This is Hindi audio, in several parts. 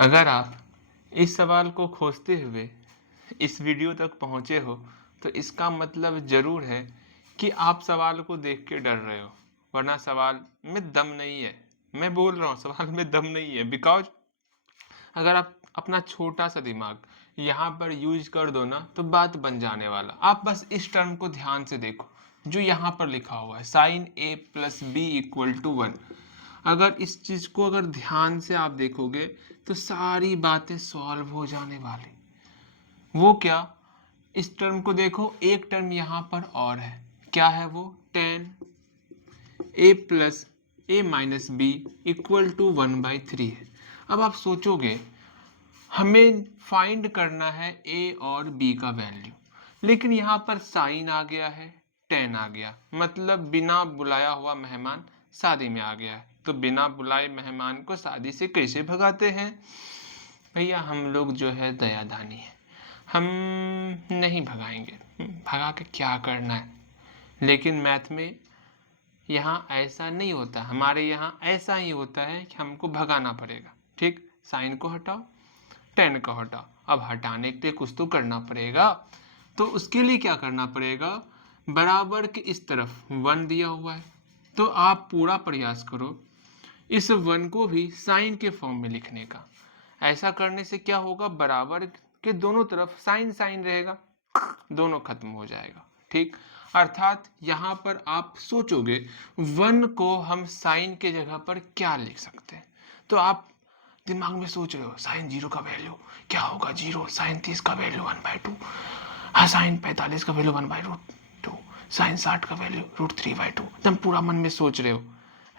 अगर आप इस सवाल को खोजते हुए इस वीडियो तक पहुँचे हो तो इसका मतलब ज़रूर है कि आप सवाल को देख के डर रहे हो, वरना सवाल में दम नहीं है। मैं बोल रहा हूँ सवाल में दम नहीं है, बिकॉज़ अगर आप अपना छोटा-सा दिमाग यहाँ पर यूज़ कर दो ना तो बात बन जाने वाला। आप बस इस टर्म को ध्यान से देखो, जो यहाँ पर लिखा हुआ है sin a + b = 1। अगर इस चीज़ को अगर ध्यान से आप देखोगे तो सारी बातें सॉल्व हो जाने वाली। वो क्या, इस टर्म को देखो, एक टर्म यहाँ पर और है, क्या है वो, tan a + a - b = 1/3 है। अब आप सोचोगे हमें फाइंड करना है a और b का वैल्यू, लेकिन यहाँ पर साइन आ गया है, tan आ गया, मतलब बिना बुलाया हुआ मेहमान शादी में आ गया है। तो बिना बुलाए मेहमान को शादी से कैसे भगाते हैं? भैया हम लोग जो है दयादानी है, हम नहीं भगाएंगे, भगा के क्या करना है। लेकिन मैथ में यहाँ ऐसा नहीं होता, हमारे यहाँ ऐसा ही होता है कि हमको भगाना पड़ेगा। ठीक, साइन को हटाओ, tan को हटाओ, अब हटाने के लिए कुछ तो करना पड़ेगा। तो उसके लिए क्या करना पड़ेगा, बराबर के इस तरफ 1 दिया हुआ है, तो आप पूरा प्रयास करो इस 1 को भी साइन के फॉर्म में लिखने का। ऐसा करने से क्या होगा, बराबर के दोनों तरफ साइन साइन रहेगा, दोनों खत्म हो जाएगा। ठीक, अर्थात यहाँ पर आप सोचोगे 1 को हम साइन के जगह पर क्या लिख सकते हैं। तो आप दिमाग में सोच रहे हो साइन 0 का वैल्यू क्या होगा, 0, साइन 30 का वैल्यू 1/2, हाँ साइन 45 का वैल्यू 1/√2, साइन 60 का वैल्यू √3/2, एकदम पूरा मन में सोच रहे हो।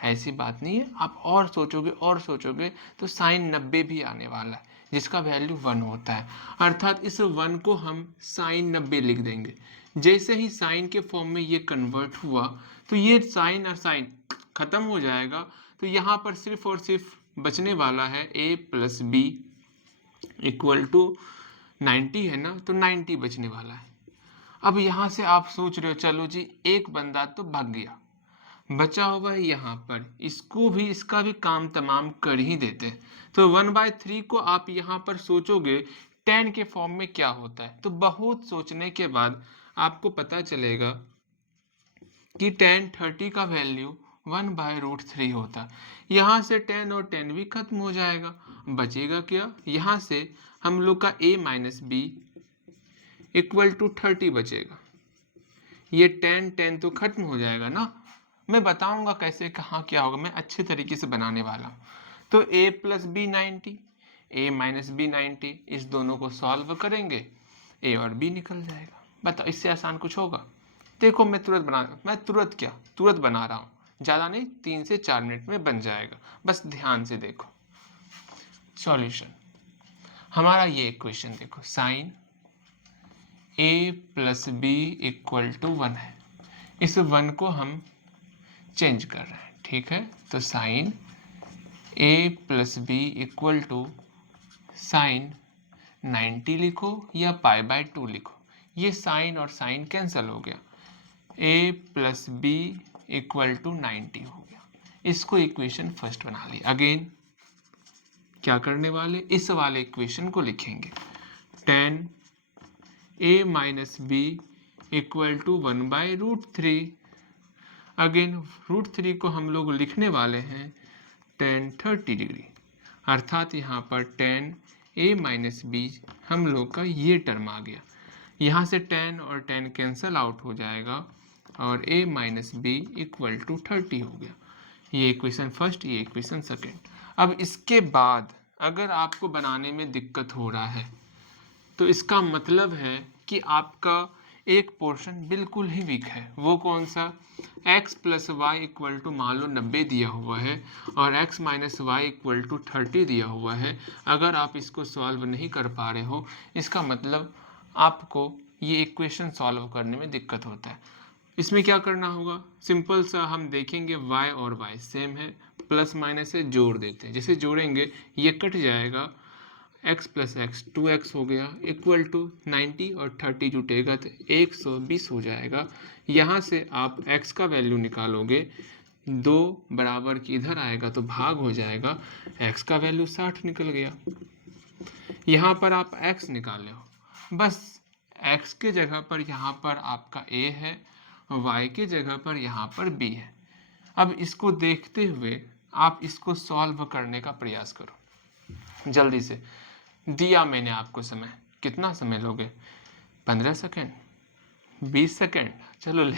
ऐसी बात नहीं है, आप और सोचोगे तो साइन 90 भी आने वाला है, जिसका वैल्यू 1 होता है। अर्थात इस 1 को हम साइन 90 लिख देंगे। जैसे ही साइन के फॉर्म में ये कन्वर्ट हुआ तो ये साइन और साइन खत्म हो जाएगा। तो यहाँ पर सिर्फ और सिर्फ बचने वाला है a + b = 90 है ना, तो 90 बचने वाला है। अब यहाँ से आप सोच रहे हो चलो जी एक बंदा तो भाग गया, बचा हुआ है यहाँ पर, इसका भी काम तमाम कर ही देते हैं। तो 1/3 को आप यहाँ पर सोचोगे tan के फॉर्म में क्या होता है, तो बहुत सोचने के बाद आपको पता चलेगा कि tan 30 का वैल्यू 1/√3 होता है। यहाँ से tan और tan भी खत्म हो जाएगा, बचेगा क्या, यहाँ से हम लोग का a - b = 30 बचेगा। ये tan तो खत्म हो जाएगा ना, मैं बताऊंगा कैसे कहाँ क्या होगा, मैं अच्छे तरीके से बनाने वाला हूँ। तो a + b 90, a - b 90, इस दोनों को सॉल्व करेंगे, a और b निकल जाएगा। बताओ इससे आसान कुछ होगा? देखो मैं तुरंत बना रहा हूँ, ज़्यादा नहीं, 3 से 4 मिनट में बन जाएगा, बस ध्यान से देखो। सॉल्यूशन हमारा ये इक्वेशन देखो, साइन a + b = 1 है, इस 1 को हम चेंज कर रहे हैं। ठीक है, तो साइन a + b = साइन 90 लिखो या π/2 लिखो, ये साइन और साइन कैंसिल हो गया, a + b = 90 हो गया। इसको इक्वेशन फर्स्ट बना ली। अगेन क्या करने वाले, इस वाले इक्वेशन को लिखेंगे, tan a - b = 1/√3। अगेन √3 को हम लोग लिखने वाले हैं tan 30 डिग्री, अर्थात यहाँ पर tan a - b हम लोग का ये टर्म आ गया। यहाँ से tan और tan कैंसल आउट हो जाएगा और a - b = 30 हो गया। ये इक्वेशन फर्स्ट, ये इक्वेशन सेकेंड। अब इसके बाद अगर आपको बनाने में दिक्कत हो रहा है तो इसका मतलब है कि आपका एक पोर्शन बिल्कुल ही वीक है। वो कौन सा, x + y = मान लो 90 दिया हुआ है और x - y = 30 दिया हुआ है। अगर आप इसको सॉल्व नहीं कर पा रहे हो, इसका मतलब आपको ये इक्वेशन सॉल्व करने में दिक्कत होता है। इसमें क्या करना होगा, सिंपल सा हम देखेंगे y और y सेम है, प्लस माइनस से जोड़ देते हैं, जैसे जोड़ेंगे ये कट जाएगा, x + x 2x हो गया = 90 और 30 जुटेगा तो 120 हो जाएगा। यहाँ से आप x का वैल्यू निकालोगे, 2 बराबर की इधर आएगा तो भाग हो जाएगा, x का वैल्यू 60 निकल गया। यहाँ पर आप x निकाले हो, बस x के जगह पर यहाँ पर आपका a है, y के जगह पर यहाँ पर b है। अब इसको देखते हुए आप इसको सॉल्व करने का प्रयास करो जल्दी से। दिया मैंने आपको समय, कितना समय लोगे? 15 सेकेंड, 20 सेकेंड, चलो ले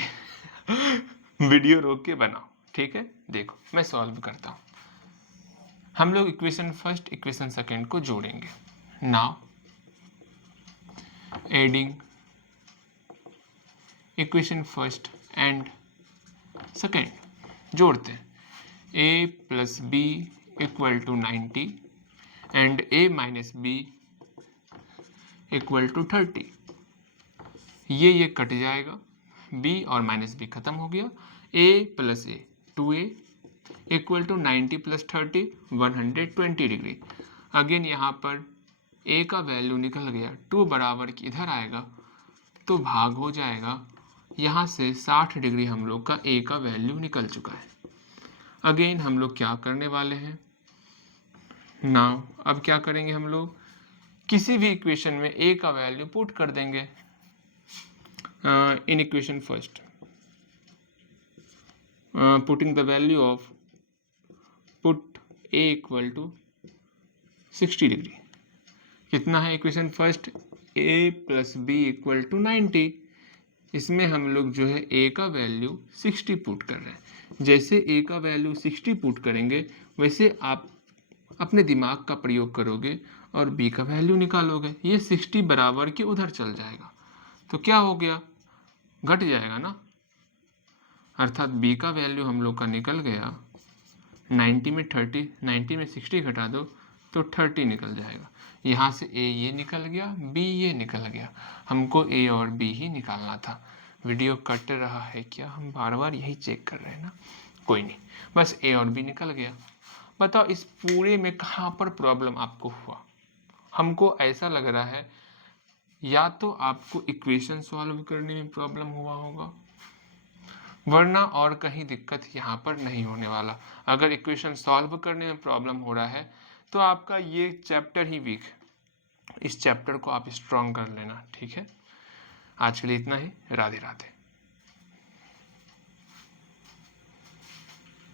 वीडियो रोक के बनाओ, ठीक है। देखो मैं सॉल्व करता हूँ। हम लोग इक्वेशन फर्स्ट इक्वेशन सेकेंड को जोड़ेंगे। Now adding equation first and second, जोड़ते हैं। a plus B equal to 90 and a minus B equal to 30। ये कट जाएगा, b और माइनस b खत्म हो गया। a plus A 2a equal to 90 plus 30 120 degree. Again यहाँ पर a का वैल्यू निकल गया, 2 बराबर इधर आएगा तो भाग हो जाएगा, यहाँ से 60 डिग्री हम लोग का a का वैल्यू निकल चुका है। अगेन हम लोग क्या करने वाले हैं नाउ, अब क्या करेंगे हम लोग, किसी भी इक्वेशन में a का वैल्यू पुट कर देंगे। In equation first putting the value of put a equal to 60 degree. कितना है equation first? a plus B equal to 90। इसमें हम लोग जो है a का वैल्यू 60 पुट कर रहे हैं। जैसे a का वैल्यू 60 पुट करेंगे वैसे आप अपने दिमाग का प्रयोग करोगे और b का वैल्यू निकालोगे। ये 60 बराबर के उधर चल जाएगा तो क्या हो गया, घट जाएगा ना, अर्थात b का वैल्यू हम लोग का निकल गया 90 में 30, 90 में 60 घटा दो तो 30 निकल जाएगा। यहाँ से a ये निकल गया, b ये निकल गया। हमको a और b ही निकालना था। वीडियो कट रहा है क्या? हम बार बार यही चेक कर रहे हैं ना, कोई नहीं, बस a और b निकल गया। बताओ इस पूरे में कहाँ पर प्रॉब्लम आपको हुआ? हमको ऐसा लग रहा है या तो आपको इक्वेशन सॉल्व करने में प्रॉब्लम हुआ होगा, वरना और कहीं दिक्कत यहाँ पर नहीं होने वाला। अगर इक्वेशन सॉल्व करने में प्रॉब्लम हो रहा है तो आपका ये चैप्टर ही वीक है। इस चैप्टर को आप स्ट्रॉन्ग कर लेना, ठीक है। आज के लिए इतना ही। राधे राधे।